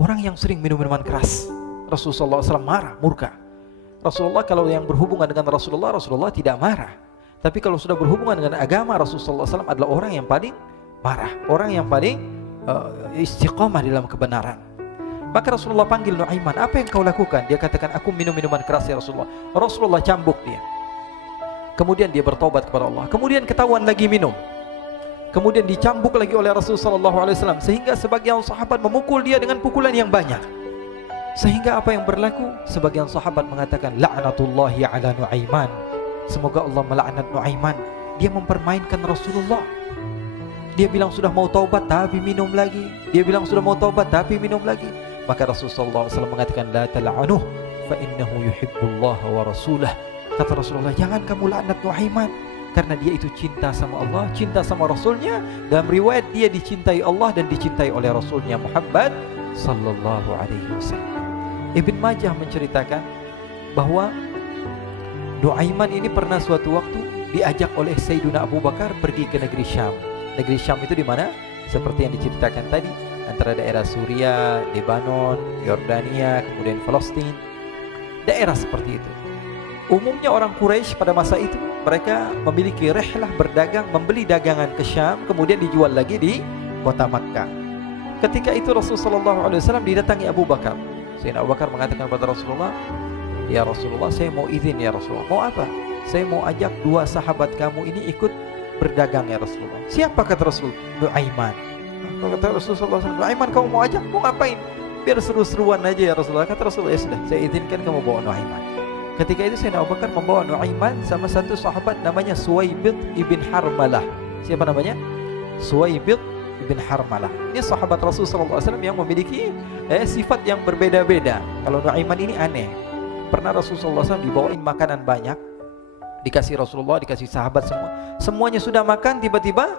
orang yang sering minum minuman keras. Rasulullah SAW marah, murka. Rasulullah kalau yang berhubungan dengan Rasulullah tidak marah. Tapi kalau sudah berhubungan dengan agama, Rasulullah SAW adalah orang yang paling marah, orang yang paling istiqamah dalam kebenaran. Maka Rasulullah panggil Nuaiman, apa yang kau lakukan? Dia katakan, aku minum minuman keras ya Rasulullah. Rasulullah cambuk dia. Kemudian dia bertobat kepada Allah. Kemudian ketahuan lagi minum. Kemudian dicambuk lagi oleh Rasulullah SAW, sehingga sebagian sahabat memukul dia dengan pukulan yang banyak. Sehingga apa yang berlaku? Sebagian sahabat mengatakan, la'natullahi ala Nuaiman. Semoga Allah melaknat Nuaiman. Dia mempermainkan Rasulullah. Dia bilang sudah mau taubat tapi minum lagi. Dia bilang sudah mau taubat tapi minum lagi. Maka Rasulullah SAW mengatakan, la tal'anuh fa innahu yuhibbullah wa rasulah. Kata Rasulullah, jangan kamu laknat Nuaiman, karena dia itu cinta sama Allah, cinta sama Rasulnya. Dalam riwayat dia dicintai Allah dan dicintai oleh Rasulnya Muhammad sallallahu alaihi wasallam. Ibn Majah menceritakan bahwa Nuaiman ini pernah suatu waktu diajak oleh Sayyidina Abu Bakar pergi ke negeri Syam. Negeri Syam itu di mana? Seperti yang diceritakan tadi, antara daerah Suriah, Lebanon, Yordania, kemudian Palestina. Daerah seperti itu. Umumnya orang Quraisy pada masa itu mereka memiliki rihlah berdagang, membeli dagangan ke Syam, kemudian dijual lagi di kota Makkah. Ketika itu Rasulullah SAW didatangi Abu Bakar. Sayyidina Abu Bakar mengatakan kepada Rasulullah, ya Rasulullah, saya mau izin ya Rasulullah. Mau apa? Saya mau ajak dua sahabat kamu ini ikut berdagang ya Rasulullah. Siapa kata Rasul? Nuaiman. Kata Rasulullah SAW, Nuaiman kamu mau ajak? Mau ngapain? Biar seru-seruan aja ya Rasulullah. Kata Rasulullah, ya sudah, saya izinkan kamu bawa Nuaiman. Ketika itu Sayyidina Abu Bakar membawa Nuaiman sama satu sahabat namanya Suwaibid ibn Harmalah. Siapa namanya? Suwaibid ibn Harmalah. Ini sahabat Rasulullah SAW yang memiliki sifat yang berbeda-beda. Kalau Nuaiman ini aneh. Pernah Rasulullah SAW dibawain makanan banyak, dikasih Rasulullah, dikasih sahabat semua. Semuanya sudah makan, tiba-tiba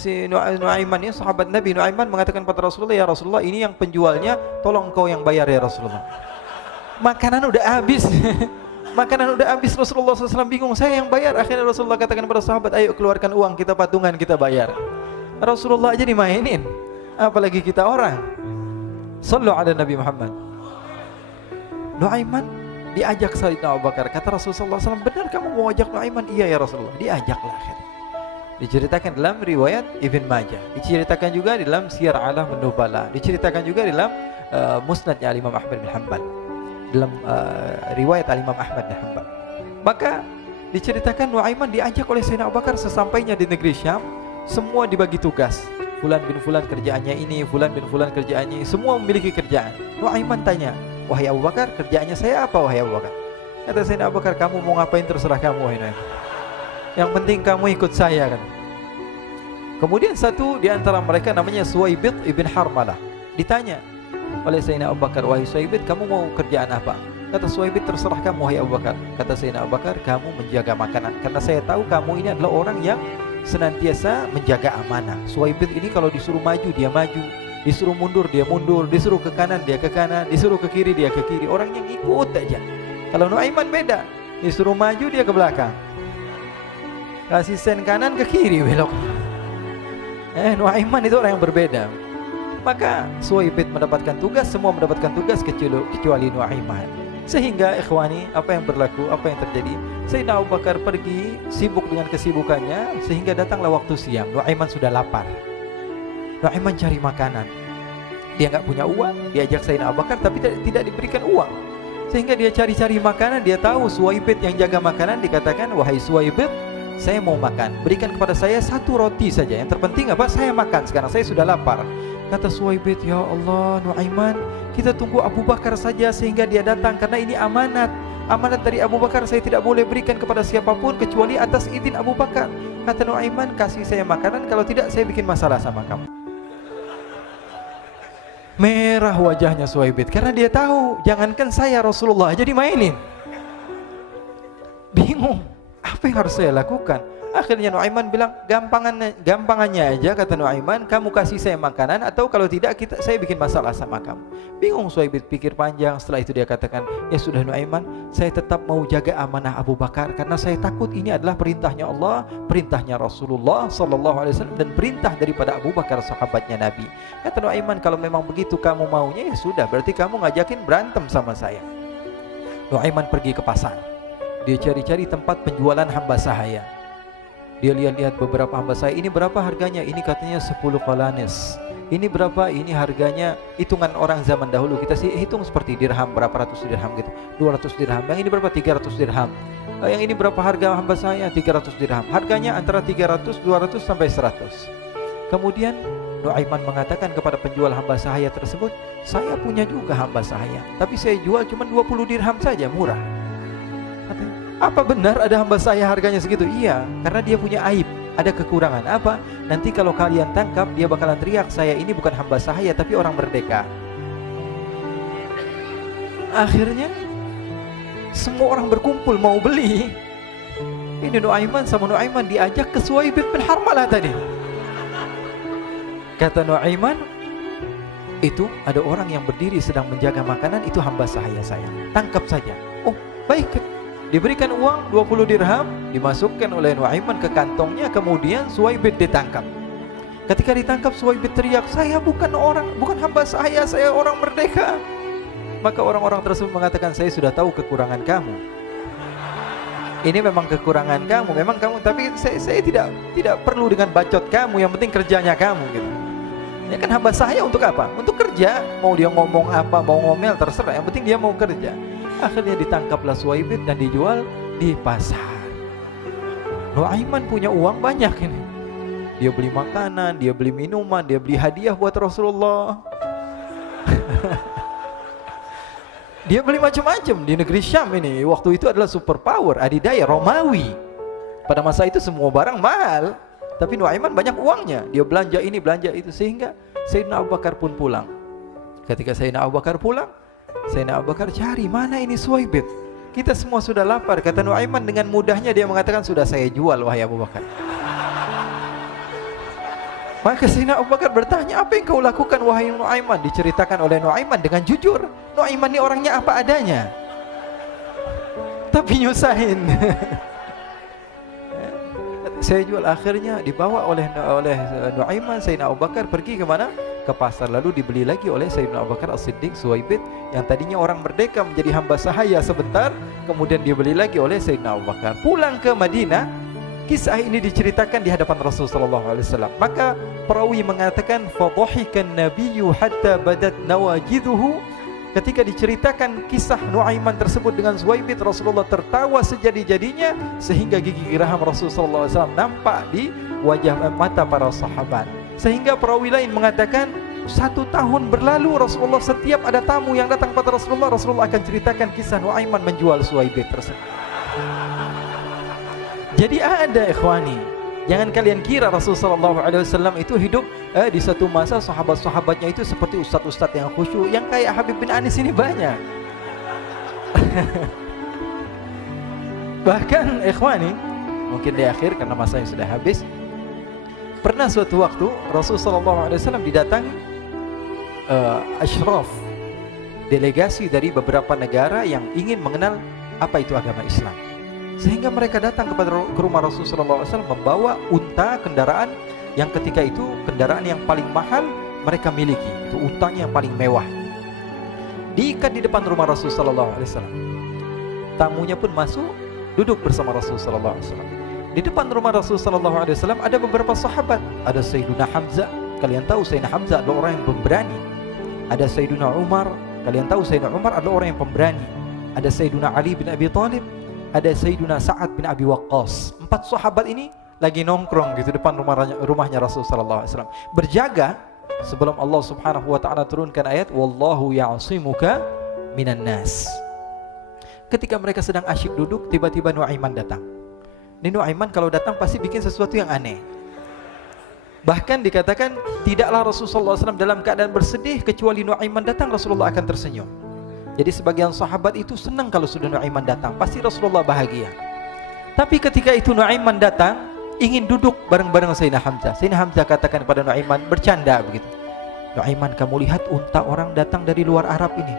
si Nuaiman ini, sahabat Nabi Nuaiman mengatakan kepada Rasulullah, ya Rasulullah, ini yang penjualnya, tolong kau yang bayar ya Rasulullah. Makanan udah habis. Makanan udah habis, Rasulullah SAW bingung, saya yang bayar. Akhirnya Rasulullah katakan kepada sahabat, ayo keluarkan uang, kita patungan, kita bayar. Rasulullah aja dimainin, apalagi kita orang. Sallu ala Nabi Muhammad. Nuaiman diajak Sayyidina Abu Bakar. Kata Rasulullah SAW, benar kamu mau ajak Nuaiman? Iya ya Rasulullah. Diajaklah akhirnya. Diceritakan dalam riwayat Ibn Majah, diceritakan juga dalam Siyar A'lam An-Nubala, diceritakan juga dalam Musnadnya Imam Ahmad bin Hanbal, dalam riwayat Imam Ahmad bin Hanbal. Maka diceritakan Nuaiman diajak oleh Sayyidina Abu Bakar. Sesampainya di negeri Syam, semua dibagi tugas. Fulan bin Fulan kerjaannya ini, Fulan bin Fulan kerjaannya ini, semua memiliki kerjaan. Nuaiman tanya, wahai Abu Bakar, kerjaannya saya apa wahai Abu Bakar? Kata Sayyidina Abu Bakar, kamu mau ngapain terserah kamu wahai Nuaiman. Yang penting kamu ikut saya kan. Kemudian satu di antara mereka namanya Suwaibid ibn Harmalah. Ditanya oleh Sayyidina Abu Bakar, wahai Suwaibid, kamu mau kerjaan apa? Kata Suwaibid, terserah kamu wahai Abu Bakar. Kata Sayyidina Abu Bakar, kamu menjaga makanan, karena saya tahu kamu ini adalah orang yang senantiasa menjaga amanah. Suwaibid ini kalau disuruh maju dia maju, disuruh mundur dia mundur, disuruh ke kanan dia ke kanan, disuruh ke kiri dia ke kiri. Orang yang ikut aja. Kalau Nuaiman beda, disuruh maju dia ke belakang, kasih sen kanan ke kiri belok. Nuaiman itu orang yang berbeda. Maka Suwaibid mendapatkan tugas, semua mendapatkan tugas kecuali Nuaiman. Sehingga ikhwani, apa yang berlaku, apa yang terjadi? Sayyidina Abu Bakar pergi sibuk dengan kesibukannya, sehingga datanglah waktu siang. Nuaiman sudah lapar. Nuaiman cari makanan. Dia nggak punya uang, diajak Sayyidina Abu Bakar tapi tidak diberikan uang. Sehingga dia cari-cari makanan, dia tahu Suwaibid yang jaga makanan, dikatakan, wahai Suwaibid, saya mau makan, berikan kepada saya satu roti saja. Yang terpenting apa? Saya makan sekarang, saya sudah lapar. Kata Suwaibid, ya Allah Nuaiman, kita tunggu Abu Bakar saja sehingga dia datang, karena ini amanat. Amanat dari Abu Bakar, saya tidak boleh berikan kepada siapapun kecuali atas izin Abu Bakar. Kata Nuaiman, kasih saya makanan, kalau tidak saya bikin masalah sama kamu. Merah wajahnya Suwaibid, karena dia tahu, jangankan saya, Rasulullah aja dimainin. Bingung, apa yang harus saya lakukan? Akhirnya Nuaiman bilang, gampangannya aja, kata Nuaiman, kamu kasih saya makanan, atau kalau tidak saya bikin masalah sama kamu. Bingung Suhaib pikir panjang. Setelah itu dia katakan, ya sudah Nuaiman, saya tetap mau jaga amanah Abu Bakar, karena saya takut ini adalah perintahnya Allah, perintahnya Rasulullah sallallahu alaihi wasallam, dan perintah daripada Abu Bakar sahabatnya Nabi. Kata Nuaiman, kalau memang begitu kamu maunya, ya sudah, berarti kamu ngajakin berantem sama saya. Nuaiman pergi ke pasar. Dia cari-cari tempat penjualan hamba sahaya. Dia lihat-lihat beberapa hamba sahaya. Ini berapa harganya? Ini katanya 10 qalanis. Ini berapa? Ini harganya, hitungan orang zaman dahulu, kita sih hitung seperti dirham, berapa ratus dirham gitu, 200 dirham. Yang ini berapa? 300 dirham. Yang ini berapa harga hamba sahaya? 300 dirham. Harganya antara 300, 200 sampai 100. Kemudian Nuaiman mengatakan kepada penjual hamba sahaya tersebut, saya punya juga hamba sahaya, tapi saya jual cuma 20 dirham saja, murah. Katanya, apa benar ada hamba saya harganya segitu? Iya, karena dia punya aib, ada kekurangan. Apa? Nanti kalau kalian tangkap, dia bakalan teriak, saya ini bukan hamba sahaya tapi orang merdeka. Akhirnya semua orang berkumpul mau beli. Ini Nuaiman sama Nuaiman diajak ke Suhaib bin Harmalah tadi. Kata Nuaiman, itu ada orang yang berdiri sedang menjaga makanan, itu hamba sahaya saya, tangkap saja. Oh baik. Diberikan uang 20 dirham, dimasukkan oleh Nuaiman ke kantongnya, kemudian Suhaib ditangkap. Ketika ditangkap, Suhaib teriak, saya bukan hamba saya orang merdeka. Maka orang-orang tersebut mengatakan, saya sudah tahu kekurangan kamu. Ini memang kekurangan kamu, memang kamu, tapi saya tidak perlu dengan bacot kamu, yang penting kerjanya kamu gitu. Ya kan hamba saya untuk apa? Untuk kerja. Mau dia ngomong apa, mau ngomel terserah, yang penting dia mau kerja. Akhirnya ditangkaplah Suhaib dan dijual di pasar. Nuaiman punya uang banyak ini. Dia beli makanan, dia beli minuman, dia beli hadiah buat Rasulullah. Dia beli macam-macam di negeri Syam ini. Waktu itu adalah superpower, adidaya Romawi. Pada masa itu semua barang mahal, tapi Nuaiman banyak uangnya. Dia belanja ini, belanja itu, sehingga Sayyidina Abu Bakar pun pulang. Ketika Sayyidina Abu Bakar pulang, Sayyidina Abu Bakar cari, mana ini Suhaib? Kita semua sudah lapar. Kata Nuaiman dengan mudahnya dia mengatakan, sudah saya jual wahai Abu Bakar. Maka Sayyidina Abu Bakar bertanya, apa yang kau lakukan wahai Nuaiman? Diceritakan oleh Nuaiman dengan jujur. Nuaiman ini orangnya apa adanya, tapi nyusahin. Saya jual. Akhirnya dibawa oleh Nuaiman, Sayyidina Abu Bakar pergi ke mana? Ke pasar, lalu dibeli lagi oleh Sayyidina Abu Bakar As-Siddiq Suhaib yang tadinya orang merdeka menjadi hamba sahaya sebentar, kemudian dibeli lagi oleh Sayyidina Abu Bakar. Pulang ke Madinah, kisah ini diceritakan di hadapan Rasulullah SAW. Maka perawi mengatakan, fadhahikan nabiyyu hatta badat nawajiduhu. Ketika diceritakan kisah Nuaiman tersebut dengan Suhaib, Rasulullah tertawa sejadi-jadinya sehingga gigi geraham Rasulullah SAW nampak di wajah mata para sahabat. Sehingga perawi lain mengatakan 1 tahun berlalu Rasulullah, setiap ada tamu yang datang pada Rasulullah, Rasulullah akan ceritakan kisah Nuaiman menjual Suhaib tersebut. Jadi ada ikhwani, jangan kalian kira Rasulullah SAW itu hidup di satu masa sahabat-sahabatnya itu seperti ustadz-ustadz yang khusyuk, yang kayak Habib bin Anis ini banyak. Bahkan ikhwani, mungkin di akhir karena masanya sudah habis, pernah suatu waktu Rasulullah SAW didatangi asyraf, delegasi dari beberapa negara yang ingin mengenal apa itu agama Islam. Sehingga mereka datang ke rumah Rasulullah SAW membawa unta, kendaraan yang ketika itu kendaraan yang paling mahal mereka miliki, itu untanya yang paling mewah. Diikat di depan rumah Rasulullah SAW. Tamunya pun masuk, duduk bersama Rasulullah SAW. Di depan rumah Rasulullah SAW ada beberapa sahabat. Ada Sayyiduna Hamzah. Kalian tahu Sayyidina Hamzah adalah orang yang pemberani. Ada Sayyiduna Umar. Kalian tahu Sayyidina Umar adalah orang yang pemberani. Ada Sayyiduna Ali bin Abi Thalib. Ada Sayyiduna Sa'ad bin Abi Waqqas. 4 sahabat ini lagi nongkrong gitu depan rumahnya Rasulullah SAW, berjaga sebelum Allah Subhanahu wa taala turunkan ayat wallahu ya'simuka minan nas. Ketika mereka sedang asyik duduk, tiba-tiba Nuaiman datang. Ini Nuaiman kalau datang pasti bikin sesuatu yang aneh. Bahkan dikatakan tidaklah Rasulullah SAW dalam keadaan bersedih, kecuali Nuaiman datang Rasulullah akan tersenyum. Jadi sebagian sahabat itu senang kalau sudah Nuaiman datang, pasti Rasulullah bahagia. Tapi ketika itu Nuaiman datang, ingin duduk bareng-bareng Sayyidina Hamzah. Sayyidina Hamzah katakan kepada Nuaiman, bercanda begitu. Nuaiman, kamu lihat unta orang datang dari luar Arab ini.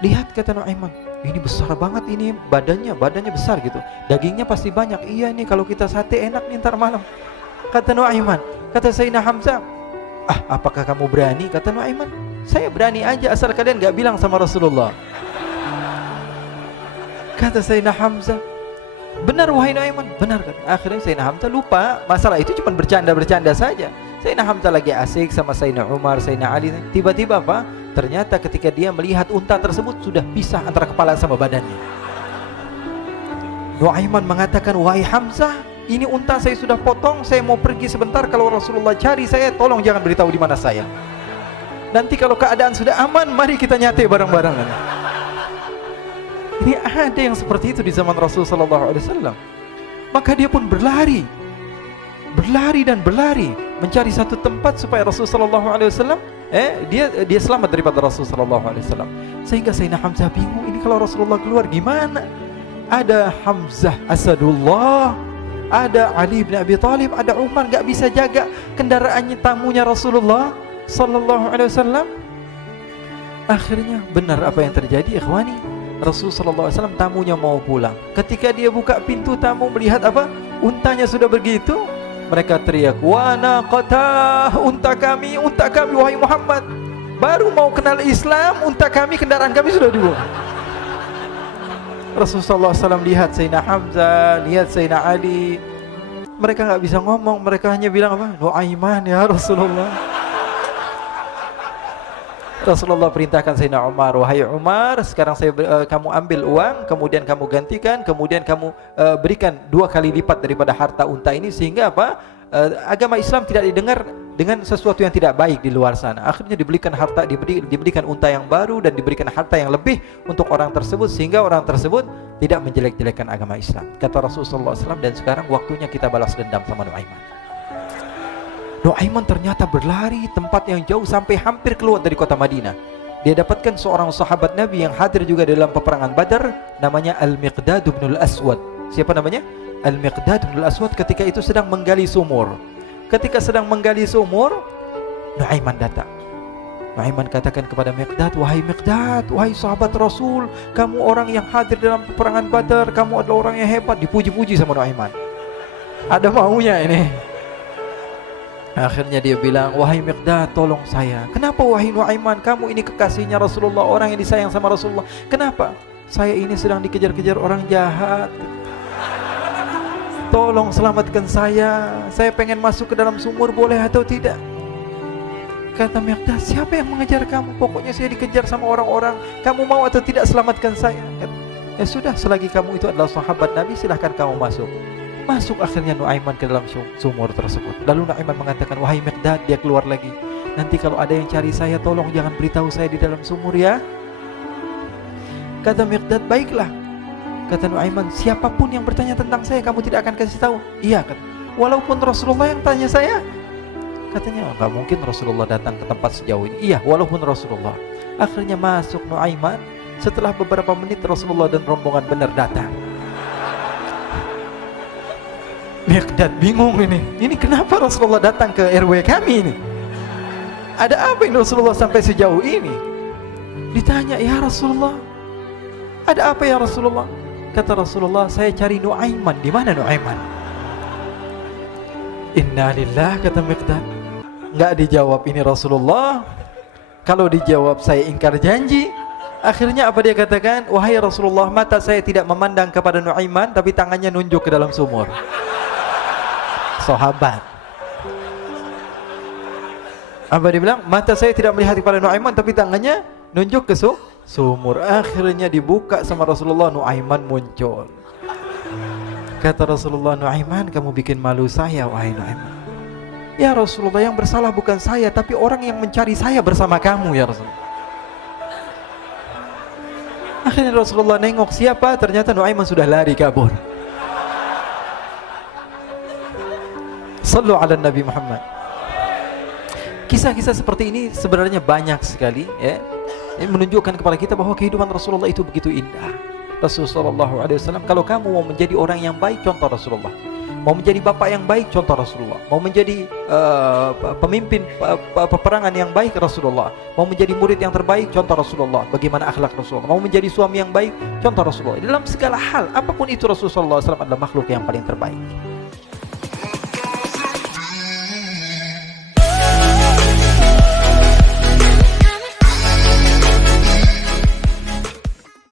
Lihat, kata Nuaiman, ini besar banget ini, badannya besar gitu. Dagingnya pasti banyak. Iya nih, kalau kita sate enak nih ntar malam. Kata Nuaiman. Kata Sayyidina Hamzah, apakah kamu berani? Kata Nuaiman, saya berani aja asal kalian gak bilang sama Rasulullah. Kata Sayyidina Hamzah, benar wahai Nuaiman, benar kan? Akhirnya Sayyidina Hamzah lupa masalah itu, cuma bercanda-bercanda saja. Sayyidina Hamzah lagi asik sama Sayyidina Umar, Sayyidina Ali. Tiba-tiba apa? Ternyata ketika dia melihat unta tersebut sudah pisah antara kepala sama badannya. Nuaiman mengatakan, wahai Hamzah, ini unta saya sudah potong, saya mau pergi sebentar. Kalau Rasulullah cari saya, tolong jangan beritahu di mana saya. Nanti kalau keadaan sudah aman, mari kita nyate bareng-bareng. Ini ada yang seperti itu di zaman Rasulullah SAW. Maka dia pun berlari dan berlari mencari satu tempat supaya Rasulullah SAW dia selamat daripada Rasulullah SAW. Sehingga Sayyidina Hamzah bingung, ini kalau Rasulullah keluar gimana? Ada Hamzah Asadullah, ada Ali bin Abi Thalib, ada Umar, gak bisa jaga kendaraannya, tamunya Rasulullah Sallallahu Alaihi Wasallam. Akhirnya benar apa yang terjadi, ikhwani. Rasulullah SAW tamunya mau pulang. Ketika dia buka pintu tamu melihat apa? Untanya sudah begitu. Mereka teriak, wa naqatah, unta kami wahai Muhammad. Baru mau kenal Islam, unta kami, kendaraan kami sudah dibuang. Rasulullah SAW lihat Sayyidina Hamzah, lihat Sayyidina Ali. Mereka gak bisa ngomong, mereka hanya bilang apa? Nuaiman ya Rasulullah. Rasulullah perintahkan Sayyidina Umar, wahai Umar, sekarang kamu ambil uang, kemudian kamu gantikan, kemudian kamu berikan 2 kali lipat daripada harta unta ini, sehingga apa? Agama Islam tidak didengar dengan sesuatu yang tidak baik di luar sana. Akhirnya diberikan harta, diberikan unta yang baru dan diberikan harta yang lebih untuk orang tersebut, sehingga orang tersebut tidak menjelek-jelekan agama Islam. Kata Rasulullah SAW, dan sekarang waktunya kita balas dendam sama Nuaiman. Nuaiman ternyata berlari tempat yang jauh sampai hampir keluar dari kota Madinah. Dia dapatkan seorang sahabat Nabi yang hadir juga dalam peperangan Badar, namanya Al-Miqdad bin Al-Aswad. Siapa namanya? Al-Miqdad bin Al-Aswad ketika itu sedang menggali sumur. Ketika sedang menggali sumur, Nuaiman datang. Nuaiman katakan kepada Miqdad, wahai Miqdad, wahai sahabat Rasul, kamu orang yang hadir dalam peperangan Badar, kamu adalah orang yang hebat. Dipuji-puji sama Nuaiman. Ada maunya ini. Akhirnya dia bilang, wahai Miqdad, tolong saya. Kenapa wahai Nuaiman? Kamu ini kekasihnya Rasulullah, orang yang disayang sama Rasulullah. Kenapa? Saya ini sedang dikejar-kejar orang jahat. Tolong selamatkan saya. Saya pengen masuk ke dalam sumur, boleh atau tidak? Kata Miqdad, siapa yang mengejar kamu? Pokoknya saya dikejar sama orang-orang. Kamu mau atau tidak selamatkan saya? Ya sudah, selagi kamu itu adalah sahabat Nabi, silahkan kamu masuk. Masuk akhirnya Nuaiman ke dalam sumur tersebut. Lalu Nuaiman mengatakan, wahai Miqdad, dia keluar lagi. Nanti kalau ada yang cari saya, tolong jangan beritahu saya di dalam sumur ya. Kata Miqdad, baiklah. Kata Nuaiman, siapapun yang bertanya tentang saya, kamu tidak akan kasih tahu? Iya, kata. Walaupun Rasulullah yang tanya saya? Katanya, enggak mungkin Rasulullah datang ke tempat sejauh ini. Iya, walaupun Rasulullah. Akhirnya masuk Nuaiman. Setelah beberapa menit Rasulullah dan rombongan benar datang. Miqdad bingung ini. Ini kenapa Rasulullah datang ke RW kami ini? Ada apa ini Rasulullah sampai sejauh ini? Ditanya, ya Rasulullah, ada apa ya Rasulullah? Kata Rasulullah, saya cari Nuaiman. Di mana Nuaiman? Inna lillah, kata Miqdad. Enggak dijawab ini Rasulullah. Kalau dijawab saya ingkar janji. Akhirnya apa dia katakan? Wahai Rasulullah, mata saya tidak memandang kepada Nuaiman, tapi tangannya nunjuk ke dalam sumur. Sahabat. Apa dia bilang? Mata saya tidak melihat kepada Nuaiman, tapi tangannya nunjuk ke sumur. Akhirnya dibuka sama Rasulullah, Nuaiman muncul. Kata Rasulullah, Nuaiman, kamu bikin malu saya, wahai Nuaiman. Ya Rasulullah, yang bersalah bukan saya, tapi orang yang mencari saya bersama kamu ya Rasulullah. Akhirnya Rasulullah nengok siapa, ternyata Nuaiman sudah lari kabur. Sallu ala Nabi Muhammad. Kisah-kisah seperti ini sebenarnya banyak sekali ya. Ini menunjukkan kepada kita bahwa kehidupan Rasulullah itu begitu indah. Rasulullah SAW, kalau kamu mau menjadi orang yang baik, contoh Rasulullah. Mau menjadi bapak yang baik, contoh Rasulullah. Mau menjadi pemimpin peperangan yang baik, Rasulullah. Mau menjadi murid yang terbaik, contoh Rasulullah. Bagaimana akhlak Rasulullah. Mau menjadi suami yang baik, contoh Rasulullah. Dalam segala hal, apapun itu, Rasulullah SAW adalah makhluk yang paling terbaik.